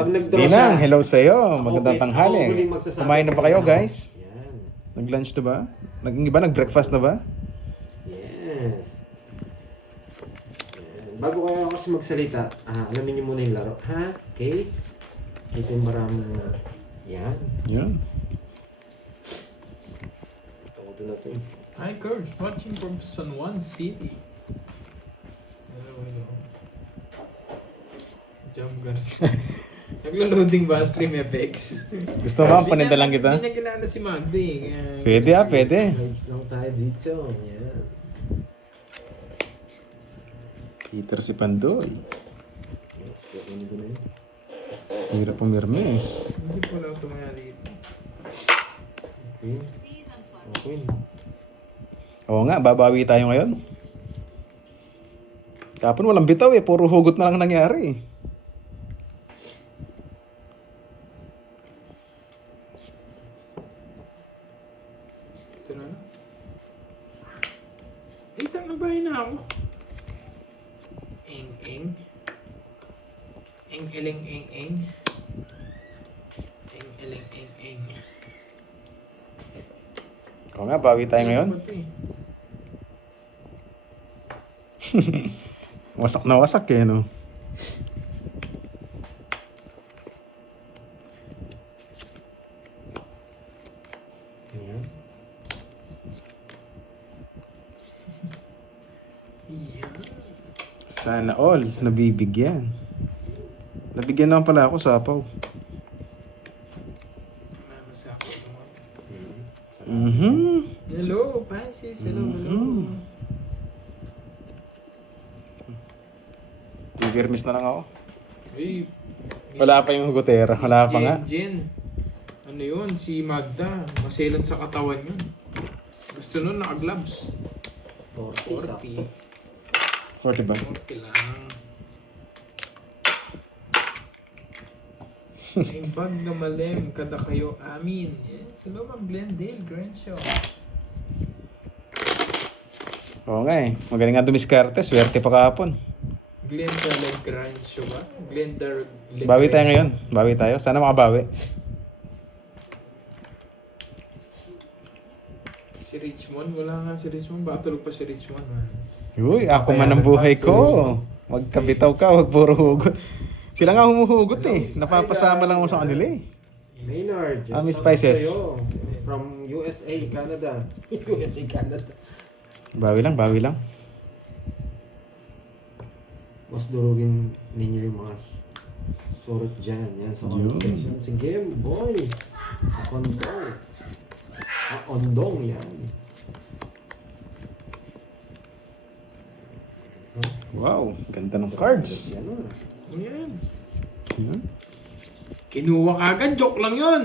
Pag nag-draw Dinang, siya, hello sa'yo. ako Magandang huling tanghali. magsasabi Kumain na ko ba kayo, ng guys? Yan. Nag-lunch na ba? Nag-iba, nag-breakfast na ba? Yes. Yan. Bago kayo kasi magsalita, alamin niyo muna yung laro. Ha? Okay? Ito yung maraming yan. Yun. Todo na to. Hi, Coach. Watching from San Juan City. Hello, hello. Jam Garcia. Naglo-loading ba Stream FX? Gusto mo, paninda lang kita? Hindi niya kilala si Magda eh. Kaya- Pwede pwede. Lives lang tayo dito. Yan. Peter si Pandoy. Yes, kukunin ko na yun. Hirap pumirmis. Hindi pala tumaya dito. Okay. Okay. Oo nga, babawi tayo ngayon. Kapon walang bitaw eh, puro hugot na lang nangyari eh. Ito na lang. Itang na bahay na ako. Eng, eng. Eng, eleng, eng, eng. Eng, eleng, eng, eng. Oo nga, bawi tayo ngayon. Ba't eh? Wasak na wasak eh, no? Yan. Yeah. Sana all, nabibigyan. Nabigyan naman pala ako sa apaw. Ano sa ako naman? Mhm. Hello, Francis. Hello, hello. Pipirmis na lang ako. Hey, Wala pa yung hugotera. Wala pa nga. Jen. Ano yun? Si Magda. Maselan sa katawan yun. Gusto nun naka-gloves. 40. 40 ba? Okay lang. Yung bag na malim, kada kayo amin. Yes, hello Ma'am Glendale, Grand Show. Oo nga eh. Magaling nga dumiskarte. Swerte pa kahapon. Glenda Grand Show ba? Glenda Bawi tayo ngayon. Bawi tayo. Sana makabawi. Si Richmond, wala nga si Richmond. Baka tulog pa si Richmond. Man. Uy, ako man ang buhay ko. Magkabitaw ka, wag puro hugot. Sila nga humuhugot eh. Napapasama lang ako sa kanila eh. Maynard. Miss Spices. Sa'yo. From USA, Canada. USA, Canada. Bawi lang, bawi lang. Mas durugin ninyo yung mga surot dyan. Yan, sa comment Yun. section. Si Game Boy. Sa Kondong. Ondong yan. Wow, ganda ng cards. Yan o. Yan. Yun. Kinuha ka agad, joke lang yun.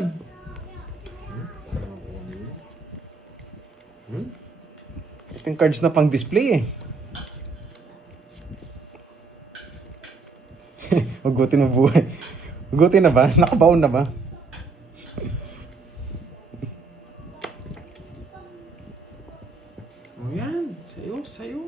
Ito yung cards na pang display eh. Hugutin mo buhay. Hugutin na ba? Nakabaon na ba? O yan, sayo, sayo.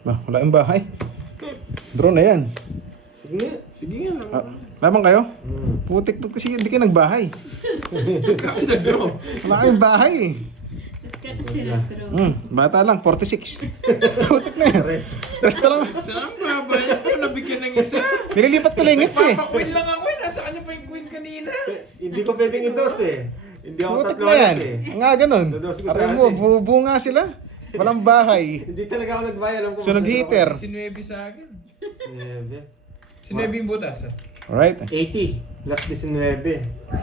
Wala yung bahay. Draw na yan. Sige nga. Sige nga lang. Laban kayo? Hmm. Putik kasi hindi kayo nagbahay. Kasi nag-draw. Wala kayong bahay eh. Kasi Bata lang, 46. Putik na yan. Rest na lang. Saan ba ba? Ito nabigyan ng isa. Nililipat ko lingits eh. Papakwin lang ako eh. Nasa kanya pa yung queen kanina. Hindi ko pwedeng i-dose eh. Hindi ako Putik tatlo na yan. oras eh. Nga ganun. Dodose ko sa Aray mo, atin. bubunga sila. Walang bahay. Hindi talaga ako nagbayad. Alam ko Sunog masira heater. ako. Sinuebi sa akin. Sinabi. Sinuebi yung butas ah. Alright. 80 plus 19.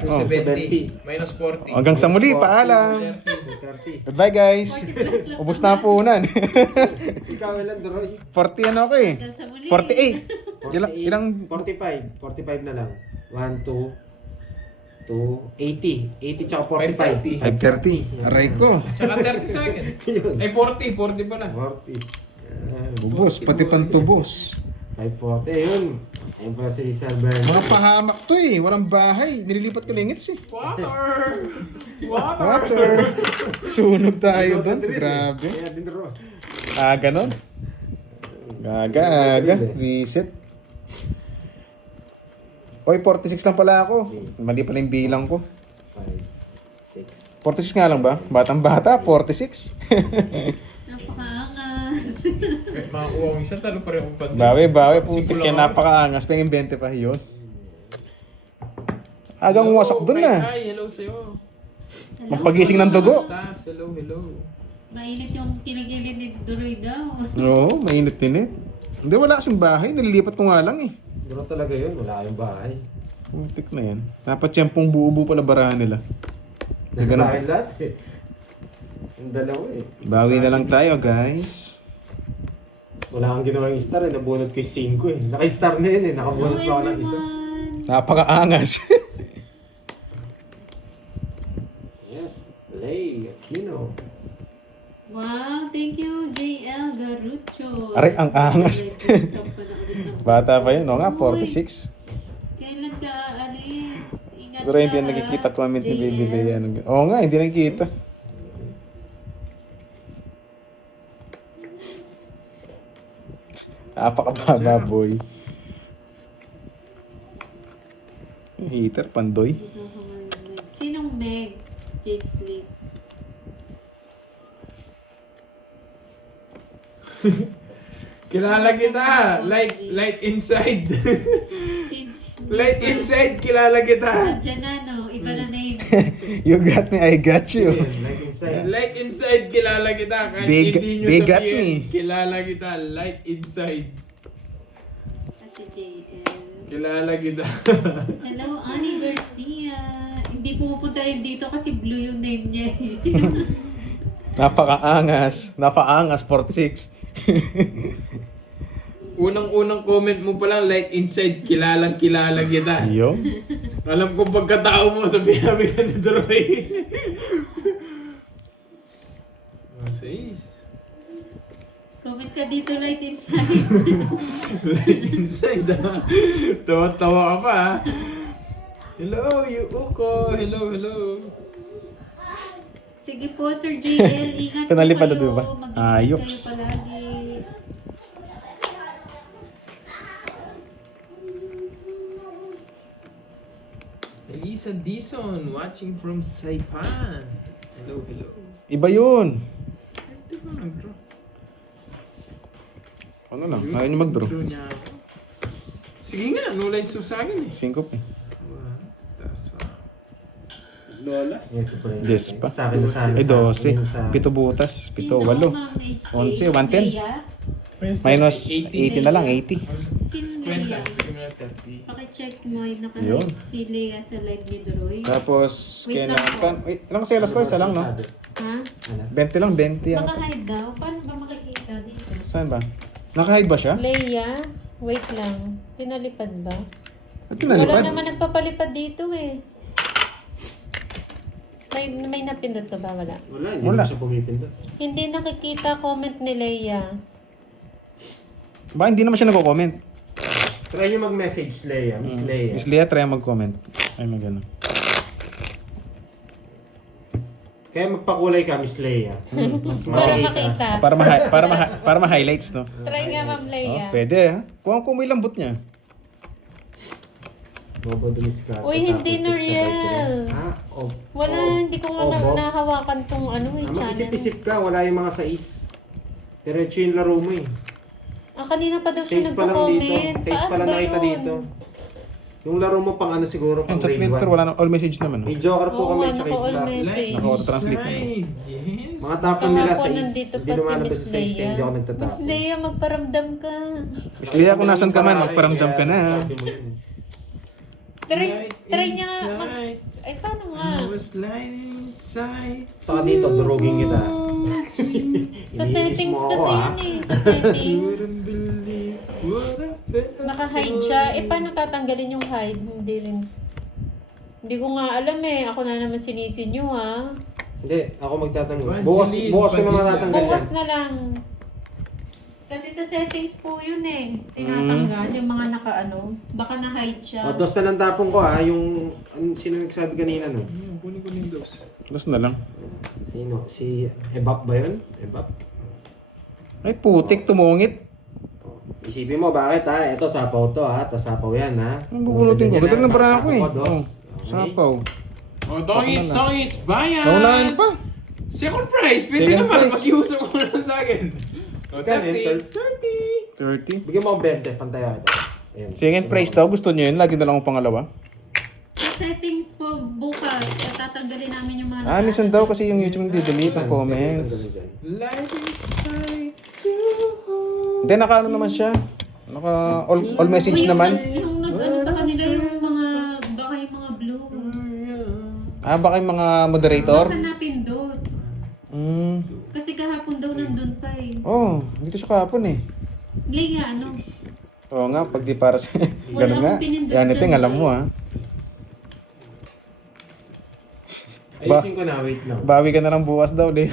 Oh, 70. Minus 40. Hanggang sa muli, paalam. 30. Goodbye guys. Ubus na ang puhunan. Ikaw ilan, Doroy? 40 ano ako eh. 48. Ilang 45. 45 na lang. 1, 2, 80. 80 tsaka 45. 5:30. Aray ko. Saka 30 sa akin. Yun. Ay 40. 40 pala. 40. Yan. Ubus, pati pantubos. 540, yun. Ayun pala si Sir Bernard. Mga pahamak to eh. Walang bahay. Nililipat ko lingits eh. Water! Water! Water! Sunog tayo doon. Grabe. Kaya din ro. Ganon. Aga. Visit. Oy, 46 lang pala ako. Mali pala yung bilang ko. 5, 46 nga lang ba? Batang bata, 46. Napakaangas. Kahit makakuha ko isa, talo pa rin akong pandis. Bawi, putik yan. Napakaangas. Pengin 20 pa yun. Agang wasak dun na. Hi, hello sa'yo. Magpagising ng dugo. Stas, hello. Mainit yung kinagilid ni Duroy daw. Oo, mainit-init. Hindi, wala kasing bahay. Nililipat ko nga lang eh. Duro talaga yun, wala kayong bahay. Putik na yan. Dapat siyempong buo-buo pala barahan nila. Sa akin lahat eh. Yung dalawa eh. Bawi na lang tayo, guys. Wala kang ginawang star eh, nabunot ko yung 5 eh. Naka-star na yun eh, nakabunot pa ako ng isa. Napakaangas. Yes, Lay Aquino. Wow, thank you JL Garucho. Aray, ang angas. Bata pa yun, o nga, 46. Kailan ka alis? Ingat Pero hindi na nakikita comment ni Baby Lea. Oo nga, hindi nakikita. Napakababa, boy. Heater, pandoy. Sinong Meg? Jade Sleep. Kilala kita! Light inside! Light inside, kilala kita! Diyan na, no? Iba na name. You got me, I got you. Like inside. Light inside, kilala kita. Kahit hindi nyo they got sabihin, me. kilala kita. Light inside. Kasi JL. Kilala kita. Hello, Annie Garcia. Hindi pumupunta rin dito kasi blue yung name niya. Napakaangas. Napaangas, 46. Unang-unang comment mo pa lang, light inside, kilala kita. Yo. Alam ko pagkatao mo, sabihin namin ka ni Troy. Sis. Comment ka dito, light inside. Light inside ah. Tawa-tawa ka pa ah. Hello, Yuko. Hello. Sige po, Sir JL. Ingat po Pinalipad na kayo. ba? Mag-ingat Ayos. kayo palagi. Elisa Dison, watching from Saipan. Hello. Iba yun. Di ba nag-draw? Ano lang, ayaw nyo mag-draw. Draw niya ako. Sige nga, no lines to sa akin eh. Singkop eh. Taas pa. Lolas. Yes, pa rin. Yes pa. Sa akin na sana. Ay, 12. Sa- 7 butas. 7, Sino, 8. Ma'am HK? 11, 110. Leia? Minus 80 na lang, 80. Sino Kwenta. Leia? 30. Pakicheck mo yung Yun. naka-live si Leia sa live ni Duroy. Tapos, Wait lang po. Wait, ilang selas ko? Isa lang, no? Ha? 20 lang, 20 yan. Naka-hide daw? Paano ba makikita dito? Saan ba? Naka-hide ba siya? Leia? Wait lang. Pinalipad ba? At Wala pinalipad. naman nagpapalipad dito eh. May napindot ka ba? Wala. Wala, hindi Wala. naman siya pumipindot. Hindi nakikita comment ni Leia. Ba, hindi naman siya nagko-comment. Try nyo mag-message, Leia. Miss Leia. Miss Lea, try mag-comment. Ay, mag-ano. Kaya magpakulay ka, Miss Leia. Mas Para makikita. makita. Para ma-highlights, no? Try nga, Ma'am Oh, Leia. pwede, ha? Kung may lambot niya. Bobo dumis ka. Uy, hindi, Noriel. Wala, hindi ko nga nahawakan tong ano eh, channel. Mag-isip-isip ka, wala yung mga sais. Diretso yung laro mo eh. Kanina pa daw siya Sais pa lang dito. nagko-comment. Sais pa lang ba nakita yun? dito. Yung laro mo pang ano siguro, pang Ayun, sa grade Twitter, 1. wala na. All message naman, no? May joker po Oo kami, nga, tsaka naka-all star. message. Light Naka-auto-translate na. inside. Yes. Mga tapon nila Baka sais. po nandito Hindi pa si lumalabas Miss sa sais, kaya hindi ako Leia. nagtatapon. Miss Leia, magparamdam ka. Miss Lea, kung nasan ka man, magparamdam ka na. Try niya. Inside. Ay, paano nga? I was lying inside. Saka dito, durugin kita. Sa Iniinis settings mo ako, kasi ah. yun eh. Sa settings. Wouldn't believe what I felt. Naka-hide siya. Paano tatanggalin yung hide? Hindi rin. Hindi ko nga alam eh. Ako na naman sinisin nyo ha. Hindi, ako magtatanggal. Evangeline, Bukas ko naman Padilla. tatanggal yan. Bukas na lang. Kasi sa settings po yun eh. Tinatanggal yung mga naka-ano. Baka na-hide siya. O, dos na lang tapong ko yung, sino nagsabi kanina no? Kunin ko na yung dos. Plus na lang. Sino? Si Ebap ba yun? Ebap? Ay, putik, tumungit. Isipin mo bakit ha? Ito sapaw to ha. Ito sapaw yan ha. Ang bubunutin ko. Ganda lang para ako eh. Dos. Oh, sapaw. Oh, dongits, bayan! Naunahan pa. Second prize! Pwede Second naman, prize. mag-iusap mo lang sa akin. Oh, Magkano 30. 30. Bigyan mo ako 20. Pantaya kita. Ayan. Second price daw. Gusto nyo yun? Lagi na lang akong pangalawa. Sa settings po, bukas, tatanggalin namin yung mga Nisan daw kasi yung YouTube hindi delete ang Saan? comments. Saan? Light inside to hold. Hindi, naka ano naman siya. Naka all message Yung- naman. Yung nag-ano sa kanila yung mga, baka yung mga blue. Baka yung mga moderator? Baka napindot. Kasi kahapon daw nandun pa eh. Oh, dito siya kahapon eh. Hindi nga, ano. Oo nga, pag di para sa... Wala Ganun nga. akong pinindot Yan ito, dyan, alam mo ha. Ayusin ko na. Wait lang. Bawi ka na lang bukas daw, di.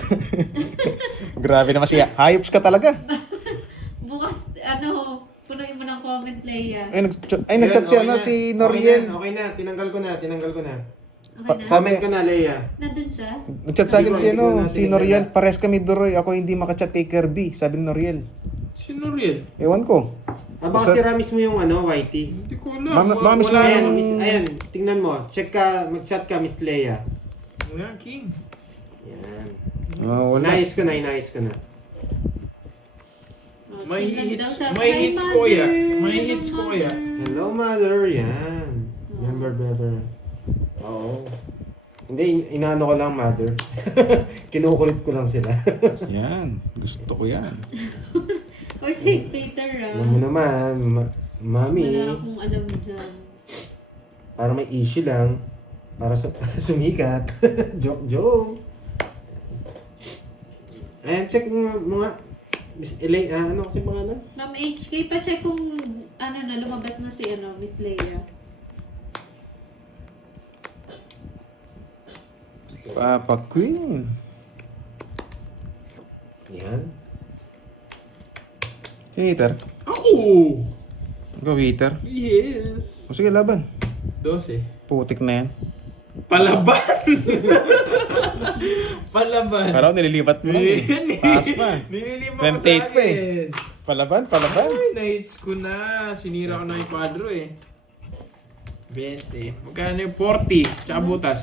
Grabe naman siya. Hayop ka talaga. Bukas, ano, punuin mo ng comment, Leia. Nag-chat si, Ayun, okay na. si Noriel. Okay na. Tinanggal ko na. Okay na? Comment ka na, Leia. Nandun siya? Nag-chat sa akin si, Hindi ko si Noriel. Pares kami Duroy. Ako hindi makachat kay Kirby. Sabi ni Noriel. Sino real? Ewan ko. Baka sira mismo yung Whitey. Hindi ko alam. Mama, miss mo Wala Ayan, yung- ayan, tingnan mo. Check ka, mag-chat ka, Miss Leia. Wala, King. Yan. Oh, wala. Inayos ko na. Oh, May chill lang daw hits, sa- may Hi, hits ko kaya. mother. May Hello, hits ko kaya. mother. Hello, mother. Yan. Remember, brother. Oo. Hindi, inaano ko lang, mother. Kinukulit ko lang sila. Yan. Gusto ko yan. Or si Peter, Alam mo naman, mami, Wala akong alam dyan. para may issue lang, para sumikat. Joke. Ayan, check mo nga. Miss Elaine, ano kasi pangalan? Ma'am HK, pa-check kung ano na, lumabas na si Miss Leia. Papa Queen. Yan. Hater. Ako! Go hater. Yes! O sige, laban. 12. Putik na yan. Palaban! Palaban! Parang nililipat mo lang eh. Pass pa. Nililipat ko 28 sa pa eh. akin. Palaban. Ay, na-hits ko na. Sinira ko na yung quadro eh. 20. Magkano yung 40? Tsaka butas.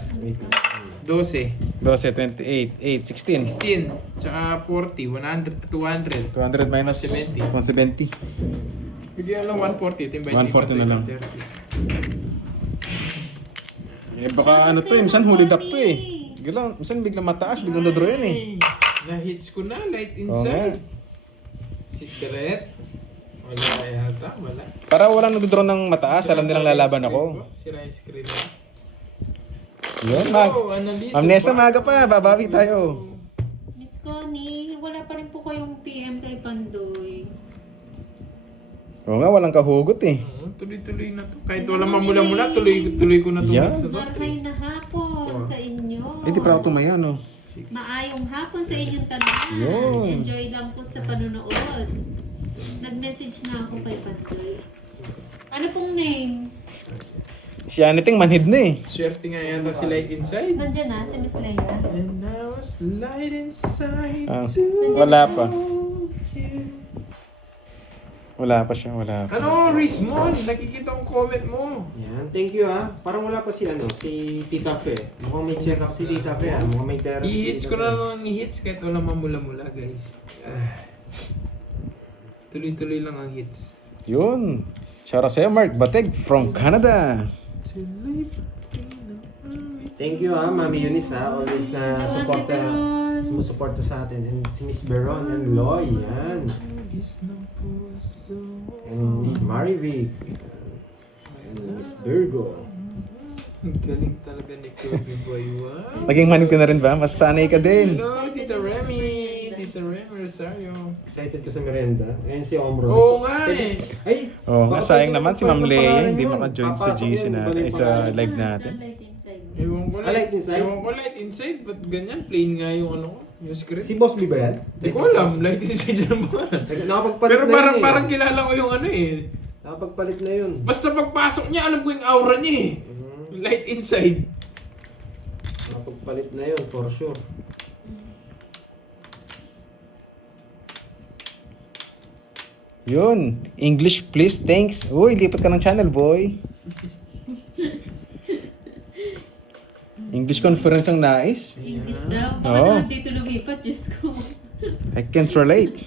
12. 12, 28, 8, 16. 16. Tsaka 40. 100. 200. 200 minus 170. 170. Hindi lang 140. Ito yung 140 na lang. 30. Eh baka ano to eh, minsan huli duck to eh. Biglang, minsan biglang mataas, biglang dodraw yan eh. Na-hits ko na. Light Oo nga. inside. Sisterette. Wala yata. Wala. Para walang nagdodraw ng mataas, alam nilang lalaban ako. Sira yung screen ko. Yun, mag. Oh, analyst. Amnesia maga pa, babawi tayo. Miss Connie, wala pa rin po kayong PM kay Pandoy. Oo nga, walang kahugot eh. Tuloy-tuloy na to. Kahit walang mamula-mula, tuloy ko na to. Yeah. Sa to. Marhay na hapon sa inyo. Eh di para ako tumaya no. Maayong hapon sa inyong tanan. Yun. Enjoy lang po sa panonood. Nag-message na ako kay Pandoy. Ano pong name? Si Aniting manhid na eh. Swerte nga yata si Light Inside. Nandiyan na, si Miss Leia. And I was light inside Ah, to wala pa. hold you. Wala pa siya, wala pa. Ano, Rizmon? Nakikita kong comment mo. Yan, thank you Parang wala pa si Tita Fe. Mukhang may check up si Tita Fe Mukhang may therapy si I-hits Tita ko Fe. na lang i-hits kahit walang mamula-mula, guys. Tuloy-tuloy lang ang hits. Yun. Shout out sa'yo, Mark Bateg from Canada. Thank you Mami Eunice always na sumusuporta sa atin. And si Miss Beron and Loy, yan. And Miss Marivic. And Miss Virgo. Ang galing talaga ni Kobe Boy. Wow. Naging manhid ka na rin ba? Masanay ka din. Hello, Tita Remy. Tita Remy Rosario. Excited ka sa merenda. Ayan si Omro. Oo nga eh. Ay! Oo nga, baka sayang pwede naman si pa Ma'am yung Leia, pangalan hindi yun. maka-join sa Papasok GC yun, natin, iba na yung sa pangalan. live natin. Light inside. Ewan ko Ah, light inside? Ewan ko light inside. Ba't ganyan? Plain nga yung ano ko. Yung script. Si Boss B ba yan? Hindi ko alam. Light inside lang ba? Nakapagpalit Pero na parang, yun eh. parang kilala ko yung ano eh. Nakapagpalit na yun. Basta pagpasok niya, alam ko yung aura niya eh. Light inside. Nakapagpalit na yun, for sure. Yun. English please, thanks. Uy, lipat ka ng channel, boy. English conference ang nais. English daw. Baka Oo. naman dito lumipat, Diyos ko. I can't relate.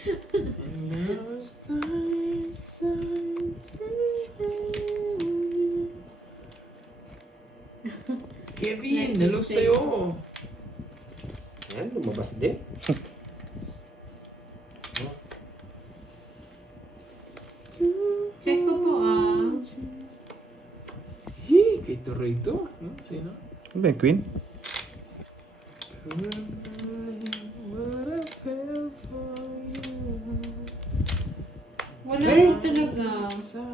Kevin, hello sa'yo. Ayan, lumabas din. Check ko po Hey, kay Turoy ito. Sino? Ano ba yung Queen? Wala Eh! po talaga.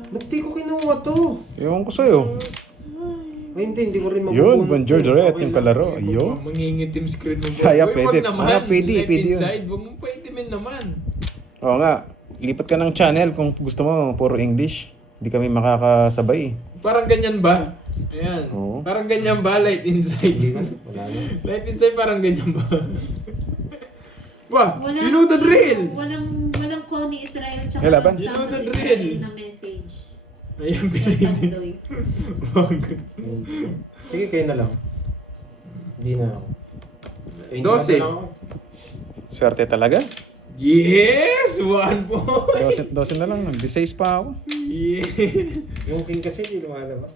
Ba't di ko kinuha to? Ewan ko sa'yo. Ay, hindi ko rin Yun, Bonjour Doret, yung palaro. Ayun. Ayun. Mangingitim screen mo. Saya, Uy, pwede. wag naman. Ah, pwede, Light pwede yun. inside. Huwag mong paitimin naman. Oo nga. Lipat ka ng channel kung gusto mo, puro English. Hindi kami makakasabay. Parang ganyan ba? Ayan. Oo. Parang ganyan ba? Light inside. Wala na. Light inside parang ganyan ba? Wah, Wala, you know the drill! Walang call ni Israel tsaka Eh, laban. You know the Santos drill. Israel na message. Ayan, Kay pinaitin. Tandoy. Sige, kayo na lang. Hindi na ako. Kayo na 12. lang ako. Swerte talaga. Yes! 1 point! 12 na lang. Nag-16 pa ako. Yeah! Yung king kasi di lumalabas.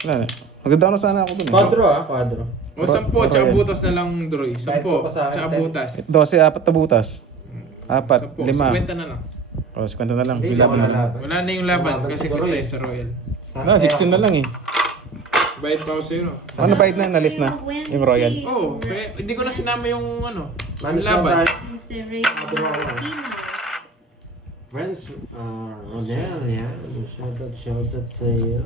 Wala na. Maganda na sana ako dun. Quadro quadro. O 10, tsaka butas na lang, Droy. 10, Kahit pa sa akin, tsaka 10. butas. 12, 4 na butas. 4, 10, 5. 50 na lang. O, 50 na lang. Hindi May ako laban na. lalaban. Wala na yung laban Lumaban kasi siguro gusto eh. sa Royal. No, 16 na lang eh. Bayad pa ako sa'yo. Ano bayad na? Nalis na? Yung Royal. Oo, kaya hindi ko na sinama yung ano, yung Manis na laban. tayo. Si Raymond Aquino. Friends, Rodel, yan. Shoutout sa'yo.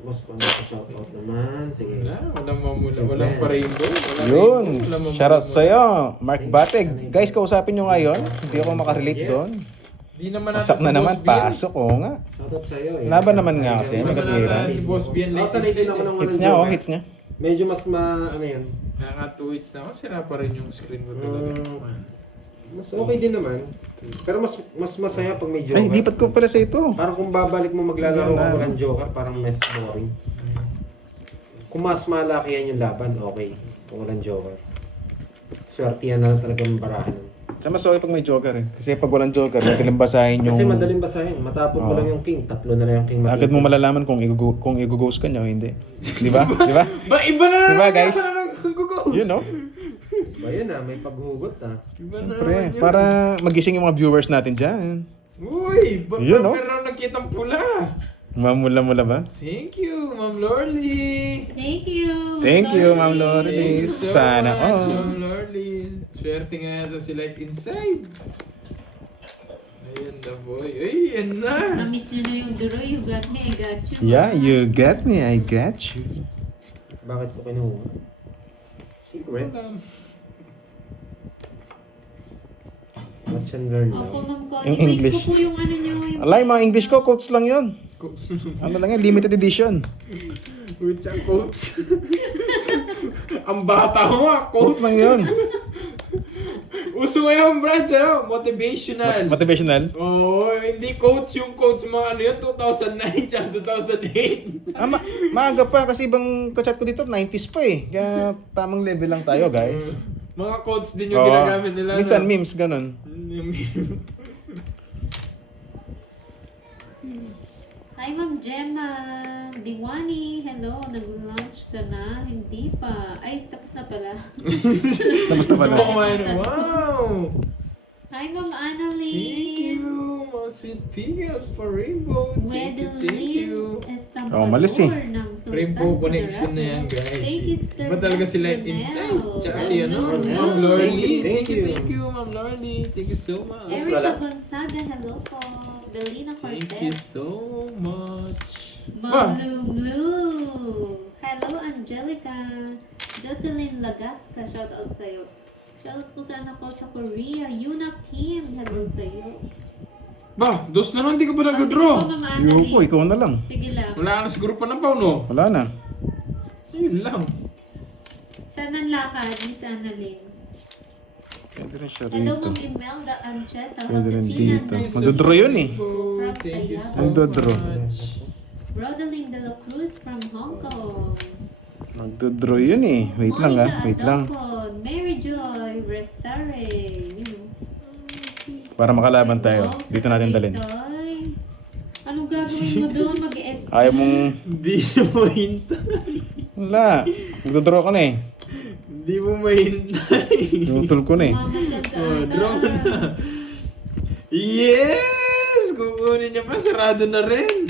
Boss, paano ka shoutout naman? Sige. Walang mamula, walang pa-rainbow. Walang Yun. rainbow, walang mamula. Shoutout sa'yo. Mark Batig. Guys, kausapin nyo ngayon. Hindi ako makarelate doon. Di naman natin Usak na si naman. Boss Bian. Pasok. Oo nga. Shoutout sa'yo. eh. Laban naman nga kasi, Di may naman katwiran. natin si Boss Bian late Sanay din ako ng Hits walang niya, joke. hits niya. Medyo mas ano yan. Naka 2 hits na ako, sira pa rin yung screen ko talaga. Mas okay din naman. Pero mas masaya pag may joker. Ay, lipat ko pala sa ito. Parang kung babalik mo maglalaro ka walang joker, parang mas boring. Kung mas malaki yan yung laban, okay. Kung walang joker. Swerte yan na lang talaga ng barahan. Sa mas okay pag may joker eh. Kasi pag walang joker, madaling basahin yung... Kasi madaling basahin. Matapon mo Oo. lang yung king, tatlo na lang yung king. Agad mo malalaman kung i-ghost ka niya o hindi. Di ba? Di ba? Ba, iba na Diba, naman guys? iba na nag-ghost. You know? Ba yun may paghugot Iba na Pre, naman yun. para magising yung mga viewers natin dyan. Uy, Yun, no? meron nakitang pula. Mamula-mula ba? Thank you, Ma'am Lorly. Thank you. Thank you, Ma'am Lorly. Thank you so Sana much, all. Ma'am Lorly. Swerte nga yata si Light Inside. Ayun na boy. Ay, yan na. Na-miss nyo na yung Duroy. You got me, I got you. Yeah, you get me, I get you. Bakit ko kinuha? Secret? Watch and learn lang. Ako, Ma'am Connie. Yung Wait English. ko po yung ano nyo. Yung... Alay, mga English ko, quotes lang yun. Ano lang yan, limited edition. With sa quotes. Ang bata mo ah, Quotes quotes. lang yun. Uso ngayon, Brands, ano? Motivational. Motivational. Oo, hindi quotes yung quotes mga ano yun, 2009 tsaka 2008. Maaga pa kasi ibang kachat ko dito, 90s pa eh. Kaya tamang level lang tayo, guys. Mga quotes din yung Oo. ginagamit nila. Minsan no? memes, ganun. Hi, Ma'am Gemma. Diwani, hello. Nag-launch ka na? Hindi pa. Ay, tapos na pala. Tapos na Gusto pala. mo kumain? Wow! Hi, Ma'am Thank Annalyn. you! Mga sweet pickles for Rainbow. Thank you. Wedelin Estampador Oh, malis eh. ng Sultan Rainbow connection na yan, Kudarabo. guys. Thank you, Sir. Iba talaga si Light Daniel. Inside. Tsaka si ano, Hello. Ma'am Lorly. Thank you. Thank you, Ma'am Lorly. Thank you so much. Erica Gonzaga, hello po. Belina Thank Cortez. you so much. Ba? Blue Blue. Hello, Angelica. Jocelyn Lagasca, shout out sa'yo. Shout out po sana po sa Korea. Yunap Team, hello sa'yo. Ba, dos na lang, di ka pa Sige nag-draw. po, Mama Ayoko, Annalyn. ikaw na lang. Sige lang. Wala ka na siguro pa ng pao, no? Wala na. Yun lang. Saan ang lakad, Miss Annalyn? Pwede rin siya Hello, rito. Ma'am Imelda Ancheta. Pwede rin Josefina dito. Nancy. Magdodraw yun eh. Thank you so Magdodraw. much. Rodeling De La Cruz from Hong Kong. Magdodraw yun eh. Wait lang ah. Monica Wait lang. Adolfo, Mary Joy Resare. Para makalaban tayo. Dito natin dalhin. Anong gagawin mo doon? Mag-ST? Ayaw mong... Hindi mo mahintay. Wala. Magdodraw ka na eh. Hindi mo mahintay. Tinutol ko na eh. Mamasyal ka Oh, ata. draw na. Yes! Kukunin niya pa, sarado na rin.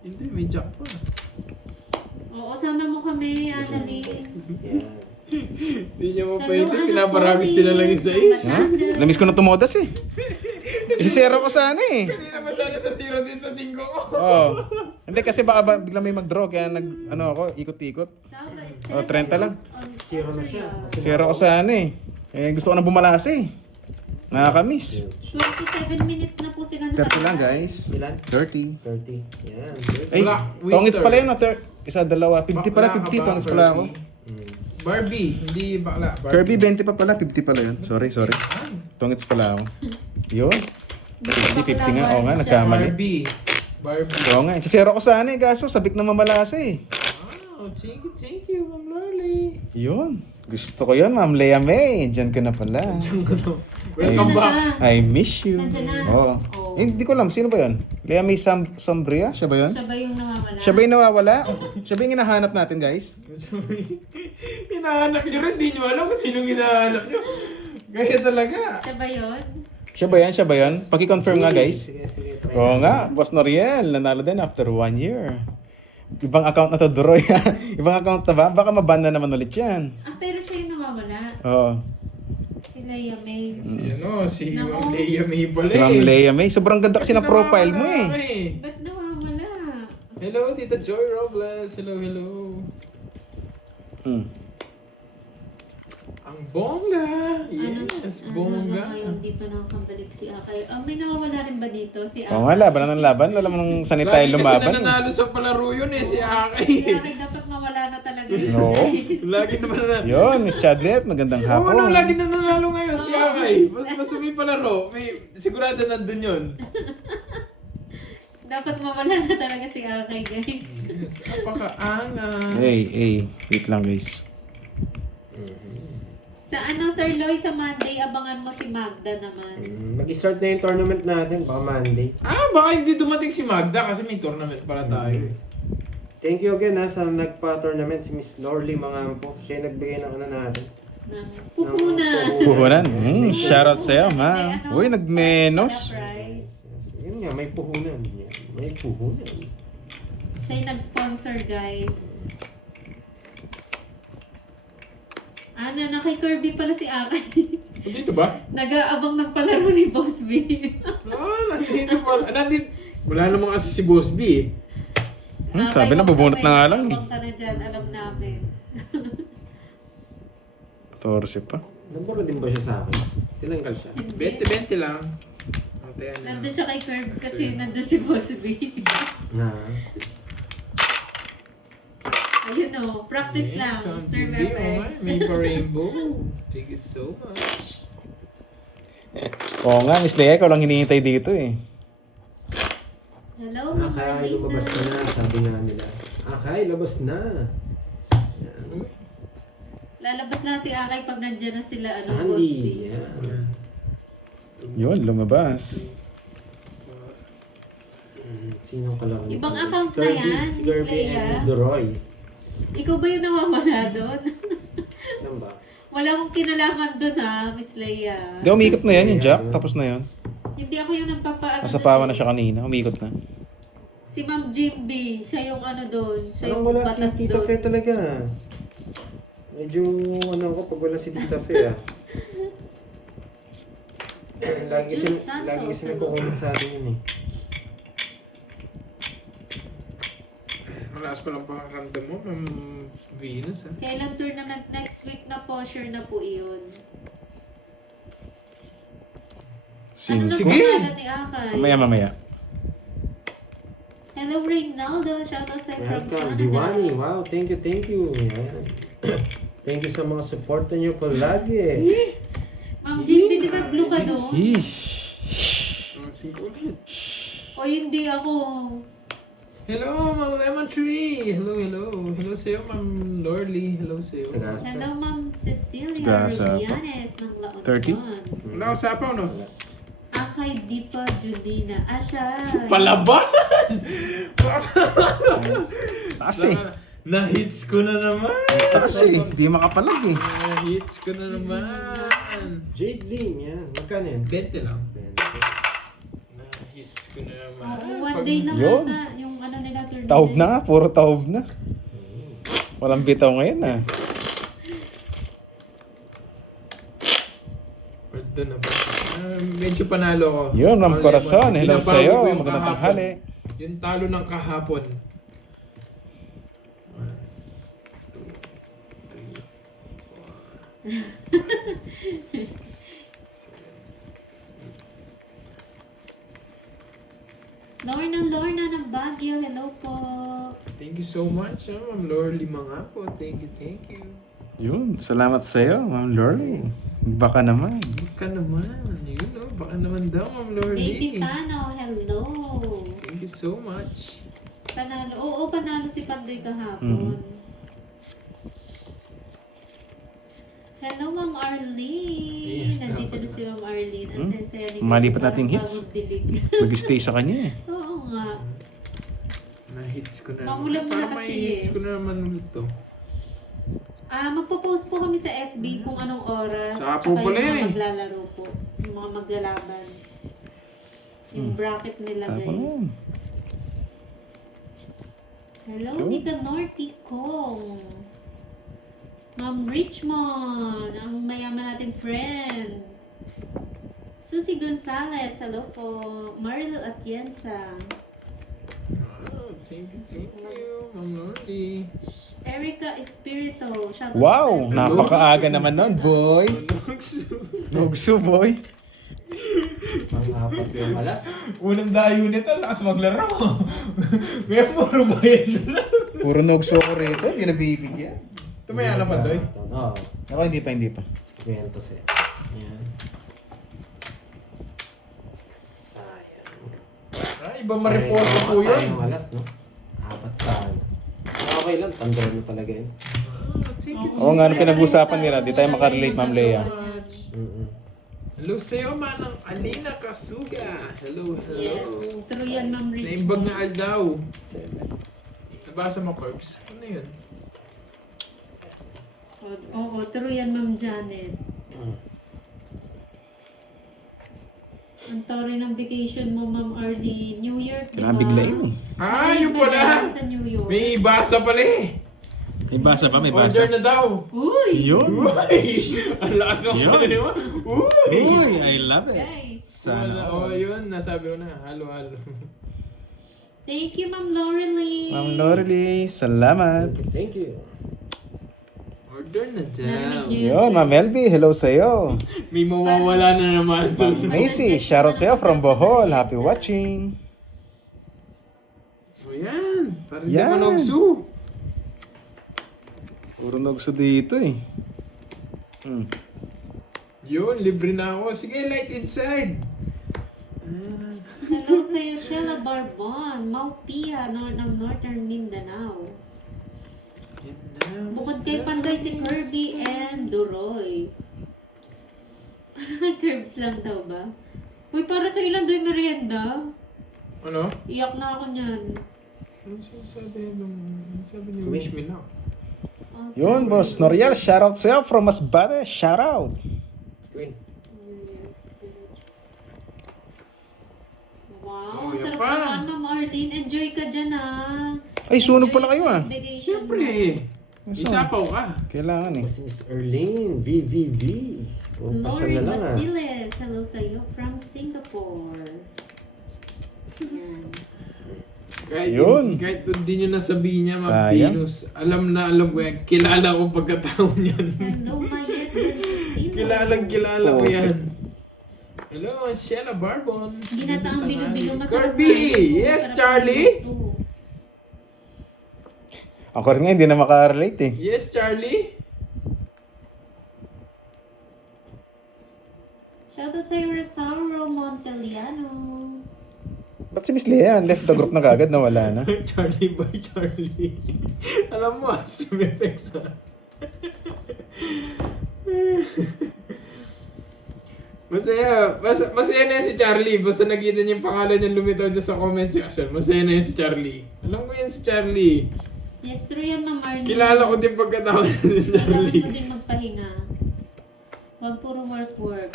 Hindi, may jack pa. Oo, sama mo kami, Annalyn. Yan. Hindi niya Hello, mapahintay, ano pinaparagis po, sila lang yung sais. Ha? Namiss ko na tumodas eh. Isisero ko sana eh. Kanina pa sana sa 0 din sa 5 ko. Oo. Hindi kasi baka biglang may mag-draw kaya ako, ikot-ikot. Saba, Oh, 30 lang. Zero na siya. Isisero ko sana eh. Gusto ko na bumalas eh. Nakakamiss. 27 minutes na po sila 30 lang guys. Ilan? 30. 30. Yan. Ay, Wala, tongits winter. pala yun. Isa, dalawa. 50 pala, 50. Tongits pala ako. Barbie, hindi bakla. Kirby, 20 pa pala. 50 pala yun. Sorry. Tongits pala ako. Yun. 50 nga. Oo nga, nagkamali. Barbie. Oo nga. Isisero ko sana eh. Kaso, sabik na mamalasa eh. Oh, thank you, Ma'am Lorly. Yun. Gusto ko yun, Ma'am Lea May. Diyan ka na pala. Welcome na back. siya. I miss you. Nandiyan na. Oo. Oo. Hindi ko alam. Sino ba yun? Lea May Sombria? Siya ba yun? Siya ba yung namamala? Siya ba yung nawawala? Siya ba yung hinahanap natin, guys? Hinahanap nyo rin, di nyo alam kung sinong hinahanap nyo. Kaya talaga. Siya ba yun? Siya ba yan? Paki-confirm nga, guys. Sige, try. Oo nga, Boss Noriel, nanalo din after 1 year. Ibang account na to, Duroy. Ibang account na ba? Baka maban na naman ulit yan. Ah, pero siya yung namamala. Oo. Si Leia May. Si Nako. Ma'am Leia May pala Si Ma'am Lea May, sobrang ganda kasi na profile mo eh. Ba't namamala? Hello, Tita Joy Robles. Hello. Hmm. Ang bongga. Yes, bongga. Ano ngayon, di pa nakakabalik si Akay. May nawawala rin ba dito si Oo Akay? nga, laban ng laban. Alam mo nung saan tayo Lagi kasi lumaban. nananalo sa palaro yun si Si Akay. Akay dapat mawala na talaga yun. No. Lagi naman na. Yun, Miss Chadlet, magandang Oo, hapon. lagi na nanalo ngayon si Akay. Basta may palaro, sigurado nandun yun. Dapat mawala na talaga si Akay, guys. Yes, apaka-angas. Hey, wait lang guys. Sa Sir Loy, sa Monday, abangan mo si Magda naman. Mag-start na yung tournament natin, baka Monday. Baka hindi dumating si Magda kasi may tournament para tayo. Thank you again sa nagpa-tournament si Miss Lorly Mangampo. Siya yung nagbigay ng ano natin. Puhunan. Puhunan. Shoutout sa'yo, ma. May Uy, nagmenos. Surprise. Yun nga, may puhunan. Yan. May puhunan. Siya yung nag-sponsor, guys. Na kay Kirby pala si Akay. Dito ba? Nag-aabang ng palaro ni Boss B. Nandito pala. Wala namang kasi si Boss B eh. Sabi na, bubunot na nga lang eh. Abang ka na dyan, alam namin. 14 pa. Nabura din ba siya sa akin? Tinanggal siya. 20-20 lang. Nandun siya kay Curbs kasi nandun si Boss B. Na. Ayun o, practice lang, Mr. Memex. May pa-rainbow. Thank you so much. Oo nga, Miss Lea, ikaw lang hinihintay dito eh. Hello, Ma'am Akay, lumabas ka na. Sabi nga nila. Akay, labas na. Yan. Lalabas lang si Akay pag nandyan na sila, Boss B. Sandy. Yan. Yun, lumabas. Sino ka lang? Ibang account na yan, Si Miss Kirby Leia. and Doroy. Ikaw ba yung nawawala doon? Saan ba? Wala akong kinalaman doon ha, Miss Leia. Hindi, umikot na yan yung Jack. Tapos na yun. Hindi ako yung nagpapaano. Nasa doon pawa eh. na siya kanina. Umikot na. Si Ma'am Jimby, siya yung ano doon. Siya Parang yung wala batas si Tita doon. Fe talaga. Medyo ano ko pag wala si Tita Fe lagi kasi nagkukulit sa atin yun eh. Malakas pa lang pakaramdam mo, Ma'am Venus, ha? Kailan tournament next week na po? Sure na po iyon. Sino? Ano na Sige. pangalan ni Akay? Mamaya. Hello, Reynaldo. Shoutout sa from Welcome, Canada. Diwani. Wow, thank you, thank you. Yan. Thank you sa mga suporta niyo palagi. Ma'am JP, di ba blue ka doon? Yeesh. Oh, 5 ulit. O hindi ako. Hello, Ma'am Lemon Tree! Hello, hello. Hello sa'yo, Ma'am Lorly. Hello sa'yo. Sagasa. Hello, Ma'am Cecilia Gasa pa. Rubianes ng La 30? Union. Wala ko sapaw, no? Akay Dipa Judina. Siya. Palaban! Taas eh. Na-hits ko na naman! Taas eh. Di makapalag eh. Na-hits ko na naman! Jade Lim, yan. Magkano yan? 20 lang. Na-hits ko na naman. Oo, one day na Yun. nga yung ano nila tournament. Taob na nga. Puro taob na. Walang bitaw ngayon ah. Pardon na ba? Medyo panalo ko. Yun, Ma'am Ma'am Corazon. Lemon. Hello Binabawi sa'yo. ko yung Magandang kahapon. tanghali. Yung talo ng kahapon. 1, 2, 3, 4, 5, 6, 7. Lorna ng Baguio. Hello po. Thank you so much, Ma'am Lorly mga po. Thank you, thank you. Yun. Salamat sa'yo, Ma'am Lorly. Baka naman. Baka naman. Yun, no? Baka naman daw, Ma'am Baby Lorly. Pano. Hello. Thank you so much. Panalo. Oo, panalo si Pandoy kahapon. Hello, Ma'am Arlene. Yes, Nandito dapat na si Ma'am Arlene. Ang saya ni Malipat parang nating hits. bagong dilig. Mag-stay sa kanya eh. Oo nga. Na-hits ko na Mangulam na Parang kasi may hits eh. ko na naman ulit to. Magpo-post po kami sa FB kung anong oras. Sa tsaka Apo pala yung yun mga eh. maglalaro po. Yung mga maglalaban. Yung bracket nila, Tapo na guys. yun. Hello, Cool. Nicanor Ticong. Ma'am Richmond, ang mayaman nating friend. Susie Gonzalez, hello po. Marilu Atienza. Oh, thank you, Ma'am Lorly. Erica Espirito, shout out Wow! sa- Napakaaga naman nun, boy. Nugso, boy. Pang-apat yung alas. Unang dayo nito, lakas maglaro. May puro bayan na lang. Puro nugso ko rito. Hindi na bibigyan. Tumaya na pa, Doy. Oo. Ako, hindi pa. Juventus eh. Yan. Sayang. Ah, iba mariposa po yun. Sayang alas, no? Apat sayang. Okay lang, tanda mo talaga yun. Oo nga, anong pinag-usapan nila? Di tayo makarelate, Ma'am Leia. Mm-mm. Hello sa'yo, manang Alina Kasuga. Hello, hello. Yes, true yan, Ma'am Richmond. Naimbag na Aldaw. Nabasa mo, Corbs? Ano yun? Oo, true yan, Ma'am Janet. Ang tawari ng vacation mo, Ma'am Arlene. New York, di ba? Kinabiglayin eh. Ah, yun May pala. sa New York. May basa pala eh. May basa pa, may Order basa. na daw. Uy! Yun. Ang lakas ng Yun. pala naman. Uy, I love it. Guys, Sana. Oh, yun. Nasabi ko na. Halo, halo. thank you, Ma'am Laurelie. Ma'am Lorely, salamat. Thank you. Order na daw. Narinig niyo Yun, Ma'am Elvie, hello sa'yo. May mawawala na naman. So, Macy, shoutout sa'yo from Bohol. Happy watching. oh, yan. Parang Yan. di manogso. Puro nugso dito eh. Yun, libre na ako. Sige, light inside. Hello sa'yo, Sheila Barbon, Maupia, ng Northern Mindanao. Yan na. Bukod kay Pandoy, si Kirby and Duroy. Parang kay Curbs lang daw ba? Uy, para sa ilan doy merienda? Ano? Iyak na ako niyan. Ano sabi ni Wish Me Now? Okay. Yun, boss. Noriel, shoutout sa'yo from Masbate. Shoutout. Queen. Wow, Oh, yan sarap pa. naman, Ma'am Arlene. Enjoy ka dyan, ah. Ay, sunog pala kayo ah. Vacation. Siyempre. Isapaw ka. Kailangan eh. Si Miss Erlene, VVV. Puro pasyon Lori na lang ah. Basiles, hello sa'yo from Singapore. Yan. Kahit hindi nyo nasabihin niya, Ma'am Sayang. Venus. Alam ko yan. Kilala ko pagkatao niyan. Hello, Mayet Vencesino. Kilala ko yan. Hello, Sheila Barbon. Ginataang bilo-bilo masarap. Kirby! Yes, Charlie! Ako rin nga, hindi na makarelate eh. Yes, Charlie! Shoutout sa'yo, Rosauro Monteliano. Ba't si Miss Lea? Left the group na kagad, nawala na. Charlie by Charlie. Alam mo, Stream Effects ha. Masaya na yan si Charlie. Basta nakita niya yung pangalan niya lumitaw dyan sa comment section. Masaya na yan si Charlie. Alam ko yan si Charlie. Yes, true yan, Ma'am Marlene. Kilala ko din pagkatao na si Kailangan Charlie. mo din magpahinga. Huwag puro work.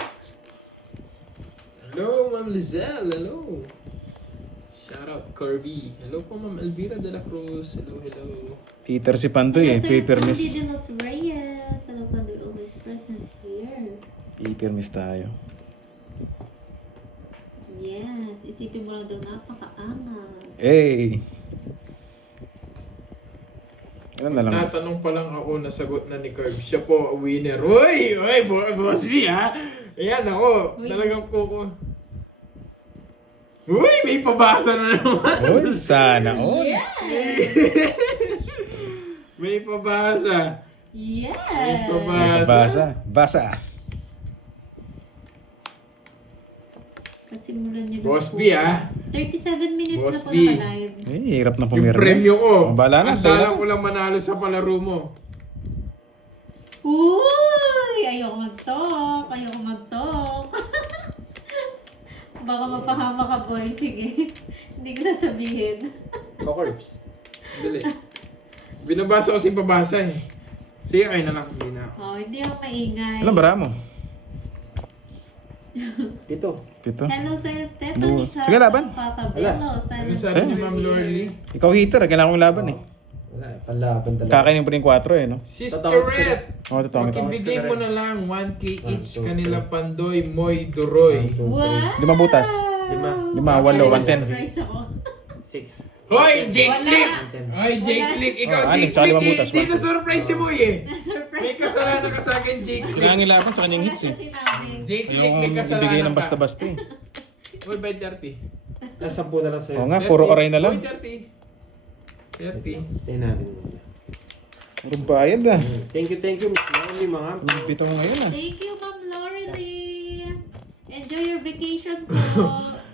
Hello, Ma'am Lizelle. Hello. Shout out Kirby. Hello po, Ma'am Elvira de la Cruz. Hello. Peter si Pantoy eh, paper miss. Sandy de los Reyes. Hello, Pandoy, always present here. Paper miss tayo. Yes, isipin mo lang daw napaka-angas. Hey! Ano na lang? Tatanong pa lang ako, nasagot na ni Kirby. Siya po, winner. Uy, Boss B ha. Ayan ako. Uy. Talagang po. Uy, may pabasa na naman. Uy, sana all. May pabasa. Yes! May pabasa. Basa. Kasimulan niyo na Boss po. B ha. 37 minutes Boss na po B. naka-live. Eh, hirap na Yung pumirmes. premyo ko. Bala na, Ang sa'yo na dala to. ko lang manalo sa palaro mo. Uy! Ayoko mag-talk. Baka mapahama ka, boy. Sige. Hindi ko sasabihin. Cocorps. Dali. Binabasa ko si pabasa eh. Sige, kayo na lang. Hindi na ako. Oh, hindi ako maingay. Ilan bara mo? Dito. Pito. Hello sa'yo, Stephanie. Sige, laban. Papa Alas. Bello. Ano Sana sabi ni Ma'am Lorly? Ikaw hitter, kailangan kong laban eh. Wala, panlaban talaga. Kakainin po rin 4 eh, no? Sisterette! Oo, totoo. Ibigay mo na lang 1K each 1, 2, kanila Pandoy, Moy, Duroy. 1, 2, 3, What? 5 butas. 5, 5, 8, 110. Surprise ako. 6. Hoy, Jake Wala. Slick! Hoy, Jake Wala. Slick! Ikaw, Oh, Jake Alex, saka Slick! 5 butas, Hindi 1, 2. na surprise si Moy eh! Na-surprise May kasalanan ka sa akin, Jake Slick. Kailangan ilaban sa kanyang hits eh. Jake Slick, Yung may bibigay kasalanan ng ka. basta-basta eh. Hoy, by 30. 10 na lang sa'yo. Oo nga, puro oray na lang. Hoy, 30. 30. Tingnan natin muna. Puro bayad ah. Thank you, Miss Lonnie, mga. Pito mo ngayon ah. Thank you, Ma'am Laurelie. Enjoy your vacation po.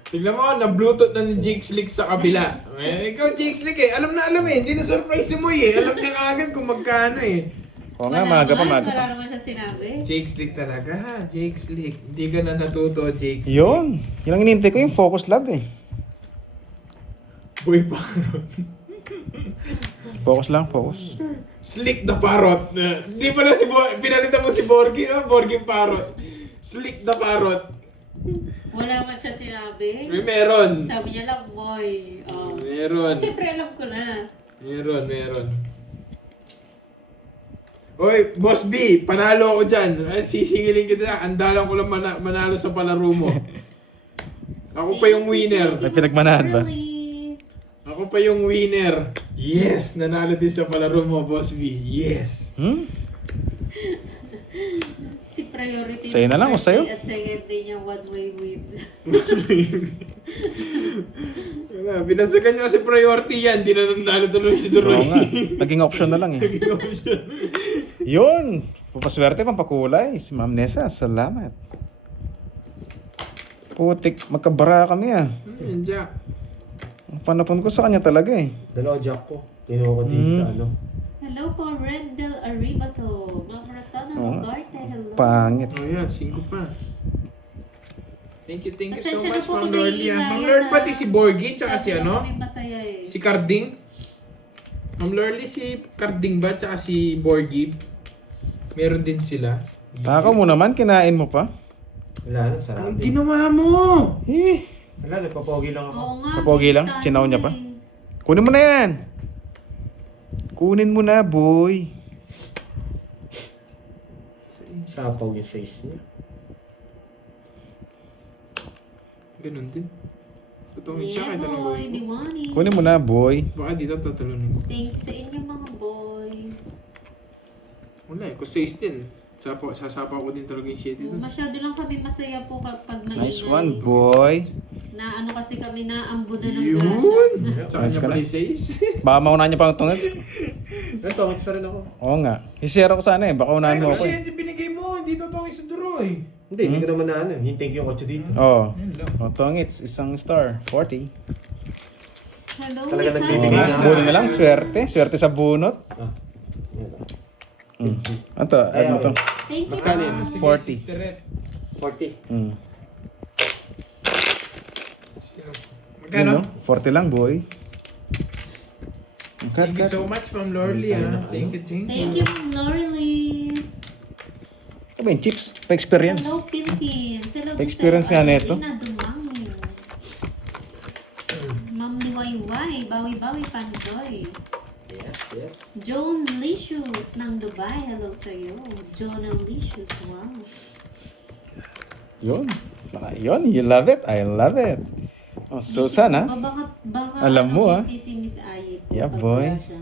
Tignan mo, na-bluetooth na ni Jake Slick sa kabila. Ikaw, Jake Slick eh. Alam eh. Hindi na surprise si Moy eh. Alam niya agad kung magkano eh. Oo nga, maaga pa. Wala naman siya sinabi. Jake Slick talaga ha. Jake Slick. Hindi ka na natuto, Jake Slick. Yun. Yun ang inintay ko yung Focus Lab eh. Boy Parrot. Focus lang, focus. Slick the Parrot. Hindi pala si pinalitan mo si Borgie, no? Borgie Parrot. Slick the Parrot. Wala man siya sinabi. Meron. Sabi niya lang, boy. Oh. Meron. Siyempre alam ko na. Meron. Hoy, Boss B, panalo ako dyan. Ay, sisingilin kita. Andalan ko lang manalo sa palaro mo. Ako pa yung winner. May pinagmanahan ba? Really? Ako pa yung winner. Yes! Nanalo din sa palaro mo, Boss B. Yes! Hmm? Si priority. Sa'yo na lang o sa'yo? At second day niya one-way win. Wala, binasagan niyo kasi priority yan. Di na nanalo tuloy si Oo Duroy. nga. Naging option na lang eh. Yun! Papaswerte, pampakulay. Si Ma'am Nessa, salamat. Putik, magkabara kami ah. Yan, Jack. Ang panapon ko sa kanya talaga eh. Dalawa jack ko. Kinuha ko dito sa ano. Hello po, Rendel Arribato. Ma'am Rosana Oo. Lugarte, hello. Pangit. Oh yan, 5 pa. Thank you so Pasensya na much, po Ma'am kung Lordy. naiingayan Ma'am Lord, na. pati si Borgie, tsaka Sabi si ko ano? kami masaya eh. Si Carding. Ma'am Lordy, si Carding ba, tsaka si Borgie? Meron din sila. Takaw mo naman, kinain mo pa. Wala na, sarap Anong din. ginawa mo? Eh, Wala, nagpapogi lang ako. Oo nga. Kapogi lang? tayo Chinaw niya eh. pa? kunin mo na yan. Kunin mo na, boy. Sapaw yung size niya. Ganun din. Tutungin siya Yeah, kahit anong boy. gawin ko. Diwani. Kunin mo na, boy. Baka dito tatalunin ko. Thank you sa inyo mga boy. Wala eh, kung 16. Sasapa ko din talaga yung shit dito. Masyado lang kami masaya po kapag maingay. Nice one, boy. Na ano kasi kami naambunan ng Yun! grasya. Sa kanya Ka pala na. yung 6. Baka mauna niya pang tungits. Ito, mag rin ako. Oo nga. I-share ko sana eh. Baka unahin mo ako Kasi eh. hindi binigay mo, hindi totoo yung sa duro eh. Hindi, hindi ko naman na ano. Hintayin ko yung 8 dito. Oo. Yan lang. Oh, tungits. Isang star. 40. Hello, Talaga Mika. nagbibigay Oh, na. bunot na lang. Swerte. Swerte sa bunot. Ah, yan lang. Ano to? Add mo to. Thank you. Magkano yun? ma'am. Sige, 40. Sister Red. 40. Mm. Sino? Yun, Magkano? no? 40 lang, boy. Cut, Thank you cut. so much, Ma'am Lorly. Thank you, thank Thank you. you, Lorly. Ano ba yung chips? Pa-experience. Hello, Philippines. Hello, Experience nga nito. Lina Dumango. Ma'am ni Wayway. Bawi-bawi Pandoy. Yes, yes. Joan Licious ng Dubai. Hello sa'yo. Joan Licious. Wow. Yun. Yun. You love it? I love it. Oh, Susan, ha? Baka Alam mo, busy si Miss Ayit. Yeah, Pag boy. wala siya.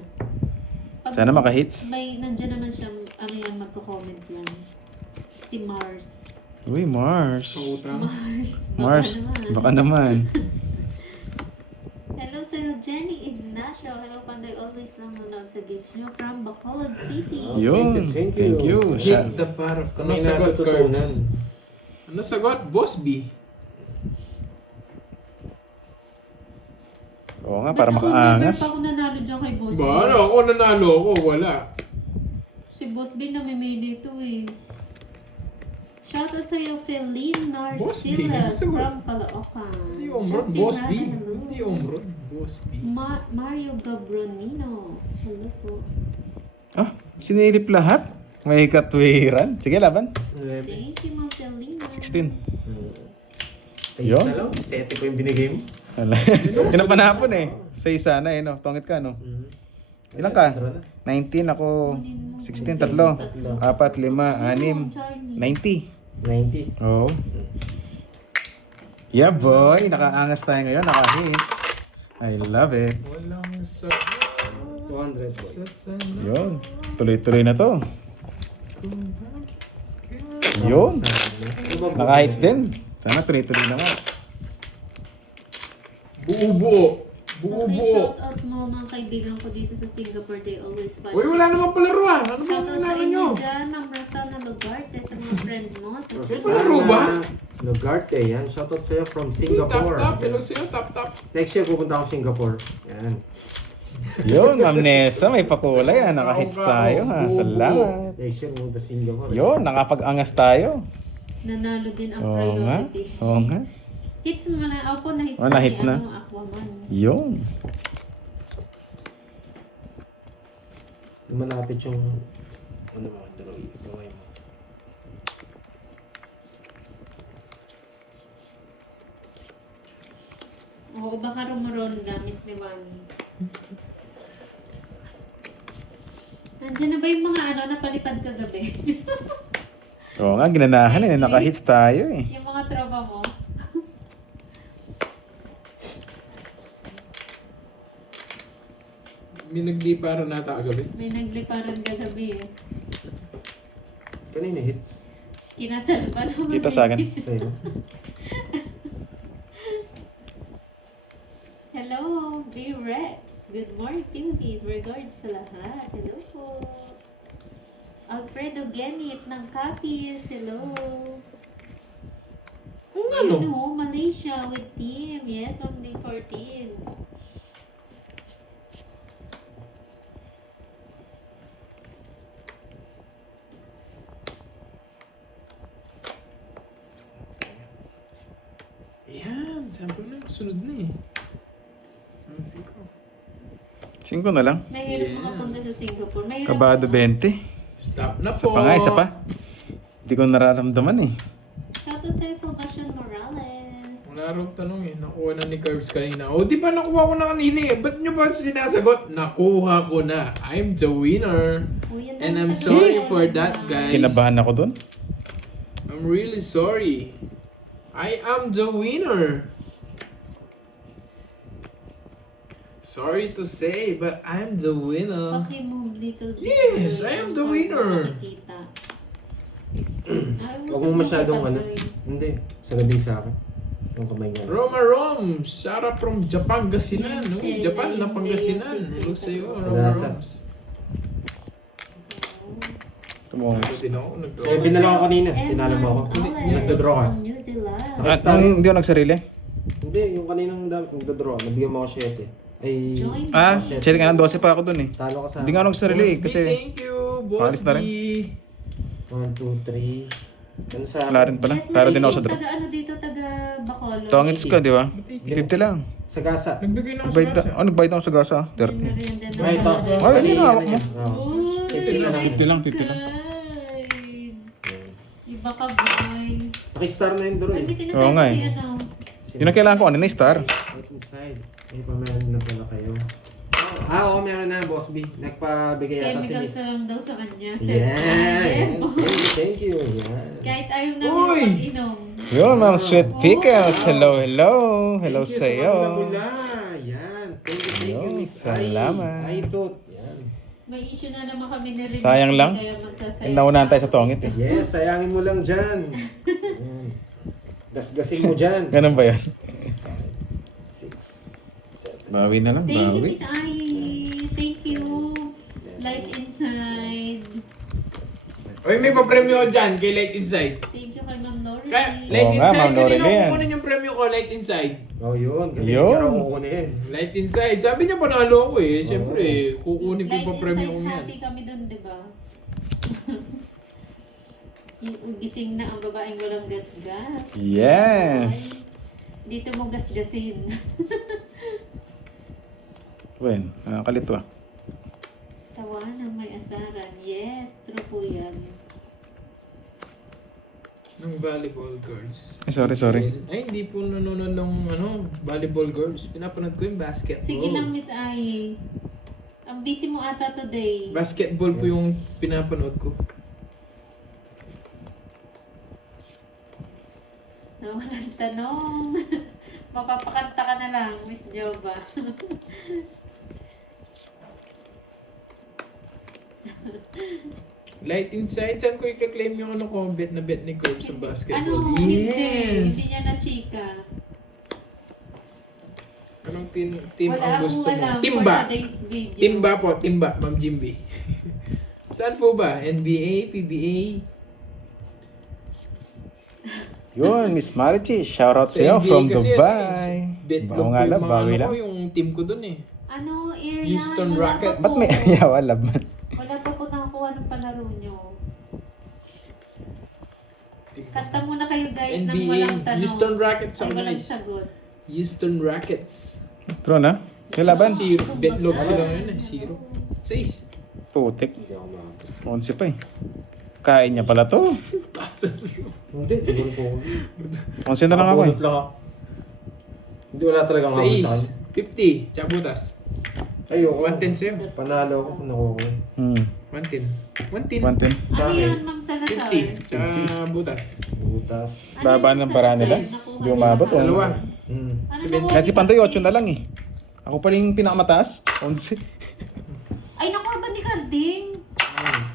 Pag Sana maka-hits. May nandiyan naman siya, ano yan, magko-comment lang. Si Mars. Uy, Mars. Pautang. Mars. naman. Baka naman. Hello sa Jenny Ignacio. Hello, Panday. Always lang manood sa gigs nyo from Bacolod City. Yun. Thank Thank you. Jake the Paros. Ano May sagot, natututunan. Curbs? Ano sagot? Boss B. Oo nga, para Ba't ako makaangas. Never pa ako nanalo dyan kay Boss B. Ba, ano? Ako nanalo ako. Wala. Si Boss B namimili ito eh. Shoutout sa iyo, Feline Boss B? Narcilas Sagot. from Caloocan. Hindi umrod. Justin Boss B. Rada, hello. Hindi umrod. Boss B. Mario Gabronino. Hello po. Ah, sinilip lahat. May katwiran. Sige, laban. 11. Thank you, Ma'am Felina. 16. Yun? Na lang. 7 ko yung binigay mo. Wala. Yun ang panahapon eh. Sa isa na eh, no? Tungit ka, no? Ilan ka? 19, ako 16, 3, 4, 5, 6, 90. 90. Oo. Yeah, boy. Nakaangas tayo ngayon. Naka-hits. I love it. Walang sagot. 200 boy. Yun. Tuloy-tuloy na to. Yun. Naka-hits din. Sana tuloy-tuloy naman. Buo-buo. Okay, Buo-buo. shoutout mo mga kaibigan ko dito sa Singapore. They always find Uy, wala naman palaruan. Ano ba Shoutout sa nanalo inyo nyo? dyan, Ma'am Rosana Lugarte, sa mga friend mo. Sa Palaro ba? Lugarte, yan. Shoutout sa'yo from Top, Singapore. top. Hello sa'yo. Top, top. Next year pupunta ako Singapore. Yan. Yun, Ma'am Nessa. May pakulay. Ah. Naka-hits tayo. Ha. Salamat. Next year pupunta Singapore. Yun, nakapag-angas tayo. nanalo din ang Oo nga. priority. Oo nga. Hits mo na. Opo, na-hits Oh, na-hits na. Ano, Aquaman. Yun. Malapit yung... Ano mo? Drawing mo. Oo, baka rumuronda, Miss Liwani. Nandiyan na ba yung mga ano, napalipad kagabi? Oo nga, ginanahan eh. Naka-hits tayo eh. Yung mga tropa mo? May nagdiparan nata kagabi. May nagliparan kagabi eh. Kanina hits. Kinasal pa naman. Dito sa akin. Sa'yo. Hello, B-Rex. Good morning, Philippines. Regards sa lahat. Hello po. Alfredo Genit ng Capiz. Hello. Kung ano? Ayun ho, Malaysia with team. Yes, on day 14. Yan. Sabi ko na, sunod na eh. Ang siko. 5 na lang. Mahirap Yes. makapunta sa Singapore. Mahirap Kabado po. 20. Stop na Isa po. pa nga, isa pa. Hindi ko nararamdaman eh. Shoutout sa'yo, Salvation Morales. Wala raw tanong eh. Nakuha na ni Curbs kanina. O, di ba nakuha ko na kanina eh? Ba't nyo ba sinasagot? Nakuha ko na. I'm the winner. Oh, yan And lang I'm pala. sorry for that, guys. Kinabahan ako dun. I'm really sorry. I am the winner. Sorry to say, but I'm the winner. Paki-move little bit. Yes, I am the winner. Nakikita. Huwag mo masyadong ano. Hindi. Sagad din sa akin. Yung kamay niya. Roma Rom, Sarah from Japan, Gasinan. No? Japan na Pangasinan. Hello sa'yo, Roma Roms. Tumungis. Din ako, nag-draw. 7 na lang ako kanina. Tinalo mo ako. Nagdodraw ka. New Zealand. Hindi ako nagsarili. Hindi, yung kaninang nagdodraw. Nabigyan mo ako 7. Ay, Join Ah, shit nga, 12 pa ako dun eh. talo ka sa Hindi nga ako nagsarili eh, kasi Thank you, Boss Alis na rin. B. 1, 2, 3. Ano sa wala rin pala. Pero din ako sa drop. Taga ano dito, taga Bacolod. Tongits ka, di ba? 50 lang. Sa gasa. Nagbigay na ako Nagbayad sa oh, nagbayad ako sa gasa. 30. Ay, ito. Ay, hindi na hawak mo. Oo. 50 na lang. 50 lang, 50 lang. Iba ka, boy. Nakistar na yung draw Ay, eh. may sinasabi Oo nga si eh. ano. Yun ang kailangan ko, ano na star. Right inside. May pa meron na pala kayo. Oo, meron na, Boss B. Nagpabigay yata si Chemicals Miss. na lang daw sa kanya. Yeah! Thank you. Yan. Kahit ayaw namin Uy! mag-inom. Yun, Ma'am Sweet Pickles. Hello, hello. Hello Thank you sa'yo. sa mula. Yan. Thank you, Yun, Miss salamat. Ay, tot. Yan. May issue na naman kami ni Rin. Sayang lang. Kaya magsasaya. Naunahan tayo sa tongit eh. Yes, sayangin mo lang dyan. Yan. Gasgasin mo dyan. Ganun ba yan? 6, 7. Bawi na lang, Thank you, bawi. Miss Ai. Thank you. Light inside. Oy, may pa-premyo ko dyan kay Light Inside. Thank you kay Ma'am Lori. Kaya, Light Oo nga, Inside, Ma'am Lorelei kanina yan. kukunin yung premyo ko, Light Inside. Oh, yun. Ganyan Yun. niya ako kukunin. Light Inside. Sabi niya panalo ako eh. Siyempre, kukunin ko Light pa premyo ko inside, yan. happy kami dun, di ba? Yung gising na ang babaeng walang gasgas. Yes! Dito mo gasgasin. Wen, nakakalito ah. Tawa ng may asaran. Yes, true po yan. Ng volleyball girls. Ay, sorry. Ay, hindi po nanonood ng volleyball girls. Pinapanood ko yung basketball. Sige lang, Miss Ai. Ang busy mo ata today. Basketball po yung pinapanood ko. Walang tanong. Mapapakanta ka na lang, Miss Jova. Light Inside, saan ko i-claim yung ano ko, bet na bet ni Curb sa basketball? Ano? Hindi. Hindi Yes! niya na chika. Anong team Wala ang akong gusto mo? alam Timba! for today's video. Timba po, Timba, Ma'am Jimby. Saan po ba? NBA, PBA? Yun, Miss Marichi. Shoutout Sa sa'yo NBA from kasi Dubai. Bet Bawa lang nga po lang, yung mga bawi ano lang. ko, yung team ko dun eh. Ano, Irian? Houston Wala Rockets. pa Ba't po. may ayaw laban? Wala pa po nakakuha ng palaro nyo. Kanta muna kayo guys ng NBA, walang tanong. Houston Rockets Ay, ang walang nice. sagot. Houston Rockets. True na? Yung laban? Zero. Betlog sila ngayon eh. 0. 6. Putik. Hindi ako makapit. 11 pa eh. Kain niya pala to. Basta Hindi, hindi ko po. 11 na lang ako eh. Nakabunot lang ako. Hindi wala talaga mga sa akin. 6. 50. Chabutas. Ayoko. 110 sa'yo. Panalo ako kung nakuha. 110. 110. 110. Sa Ano akin. yun, Ma'am Salazar? 50. Tsaka butas. Butas. Ano Baba yun, ng bara Salazar? nila. Nakuha Hindi umabot, nila. Dalawa. Mm. Ano 70. nakuha Kahit si nila? Pantoy 8 na lang eh. Ako pa rin yung pinakamataas. 11. Ay, nakuha ba ni Carding?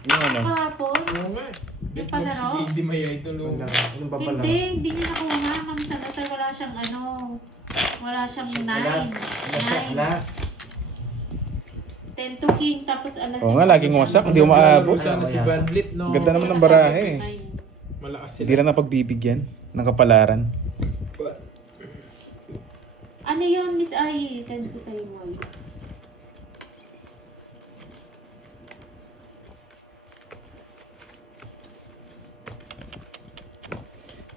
Yung ano? Kahapon? Oo nga. Yung Betlog palaro? si Lady May Idol. Wala. Anong ba pala? Hindi niya nakuha. Ma'am Salazar, wala siyang ano. Wala siyang 9. Alas. Alas. 10 to king, tapos alas Oo nga, laging wasak. Hindi umaabot. Sana si Van Vliet, no? Ganda naman ng barahe eh. Malakas Hindi sila. na napagbibigyan ng kapalaran. Ano yun, Miss Ai? Send ko sa'yo mo.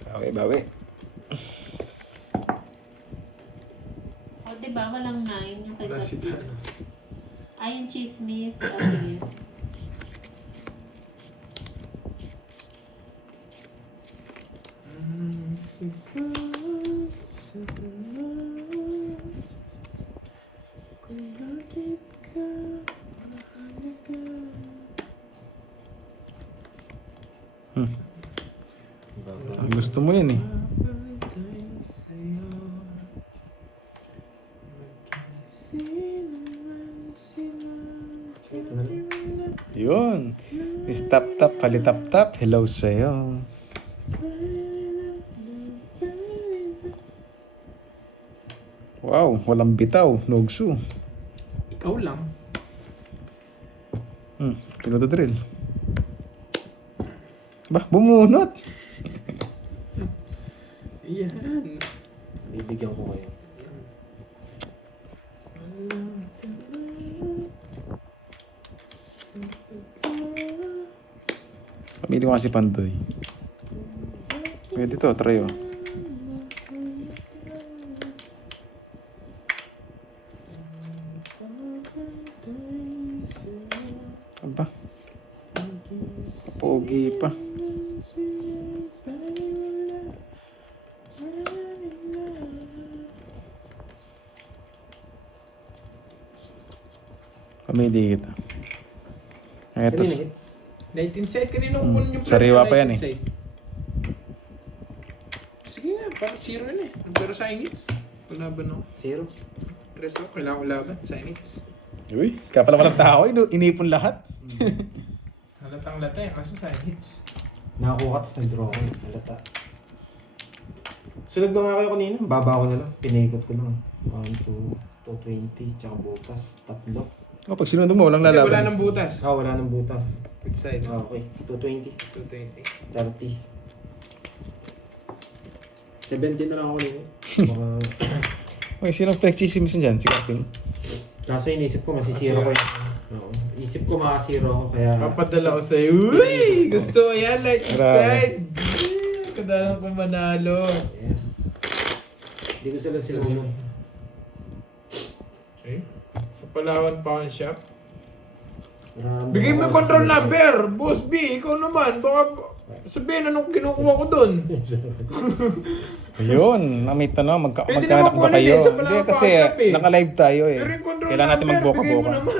Bawi. O, diba? Walang 9 yung kay Wala si Carding. Thanos. Ay, yung chismis. O, sige. Ang gusto mo yan eh. Sa'yo, magkasino. Yun. Miss Tap Tap, Palitap Tap, hello sa'yo. Wow, walang bitaw, Nogsu. Ikaw lang. Pinododrill. Bah, bumunot. Yan. Bibigyan ko kayo. Pamili ko kasi Pandoy. Pwede to, try oh. Aba. Pogi pa. Pamili kita. Eto, 3 minutes. 19 side. Kanino ko yung sariwa pa yan eh. side? Sige nga, parang 0 yun eh. Pero sa hits. Wala ba no? 0. Tres ako, kailangan ko laban. Sa hits. uy, kaya pala walang tao, inipon lahat. Halatang lata eh, kaso sa hits. Nakakuha tapos nag-draw ko. Halata. Sunod na nga kayo kanina. Baba ko na lang. Pinaikot ko lang. 1, 2, 220. Tsaka butas. 3. Oh, pag sinunod mo, walang Hindi, lalaban. wala nang butas. Wala nang butas. Which side? Okay. 220. 220. 30. 70 na lang ako nito. Baka... Uy, sinong flexisimis dyan? Si Captain. Kaso inisip ko masisira ko yun. Oo. Isip ko makasira ako kaya... Papadala ko sa'yo. Uy! Gusto ko yan, light inside. Kadalang ko manalo. Yes. Hindi ko sila bunod. Okay. Sa Palawan Pawn Shop. Marami Bigay mo ako yung control sa- number. Boss B, ikaw naman. Baka sabihin anong kinukuha ko doon. Ayun, na-meet na, Pwede magkaanak naman ba kunin kayo? eh, sa Hindi, Palawan kasi Pawn Shop eh. naka-live tayo eh. Pero yung control Kailangan natin number, bigay mo magboka-boka. naman.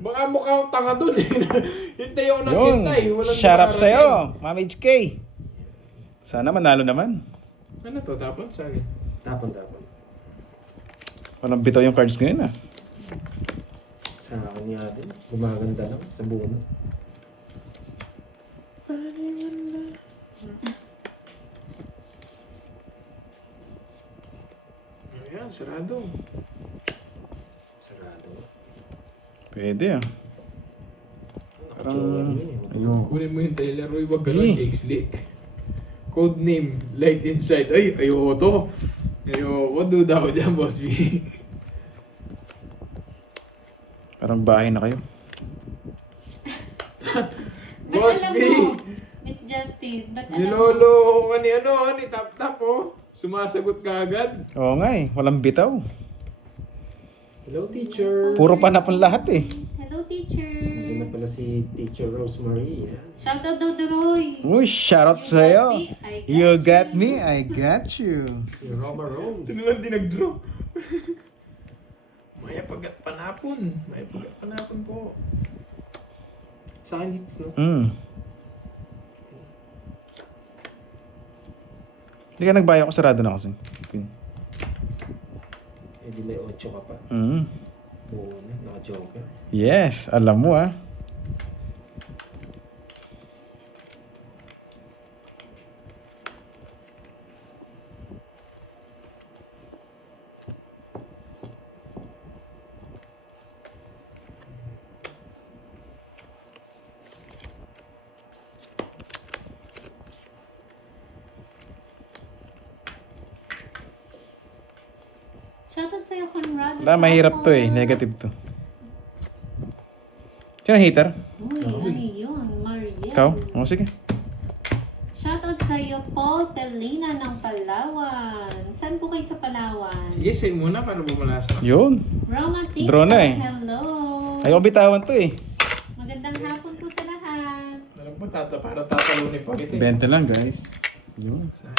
Baka mukha akong tanga doon eh. Hintay ako ng Yun, hintay. Walang shout out nakarating. sa'yo, Mami HK. Sana manalo naman. Ano to? Tapon? Saan? Tapon. Walang bitaw yung cards ngayon ah. Sa akin natin. Gumaganda lang sa buno. Ayan, sarado. Sarado. Pwede ah. Naka-joker yun eh. Ayun. Kunin mo yung Taylor Roy. Wag ganun, Eh. Jake Slick. Code name, light inside. Ay, ayoko to. Ayoko, duda ko dyan, Boss B. Parang bahay na kayo. Ba't Boss alam B! mo, Miss Justin, ba't alam mo? Nilolo ko ni ni Tap Tap oh. Sumasagot ka agad. Oo nga eh, walang bitaw. Hello, teacher. Puro panapon lahat eh. Hello, teacher. Hindi na pala si Teacher Rosemary. Yan. Shout out daw, Duroy. Uy, shoutout sa'yo. You got me. me, I got you. Si Roma Rome. Ito naman din nag-draw. Maya pagat panapon. Maya pagat panapon po. Sa akin hits, no? Hindi ka nagbayo ko, sarado na kasi. Okay. Eh di may 8 ka pa. Oo na, naka-joker. Yes, alam mo ah. Shout out sa'yo, Conrado. Wala, mahirap to eh. Negative to. Sino hater? Uy, ano yun? Mariel. Ikaw? O sige. Shout out sa'yo, Paul Pelina ng Palawan. Saan po kayo sa Palawan? Sige, save muna para bumalasa. Yun. Roma Tisa, Draw na eh. hello. Ayaw bitawan to eh. Magandang hapon po sa lahat. Alam mo, para tatalunin pa kita. 20 lang guys. Yun. Sa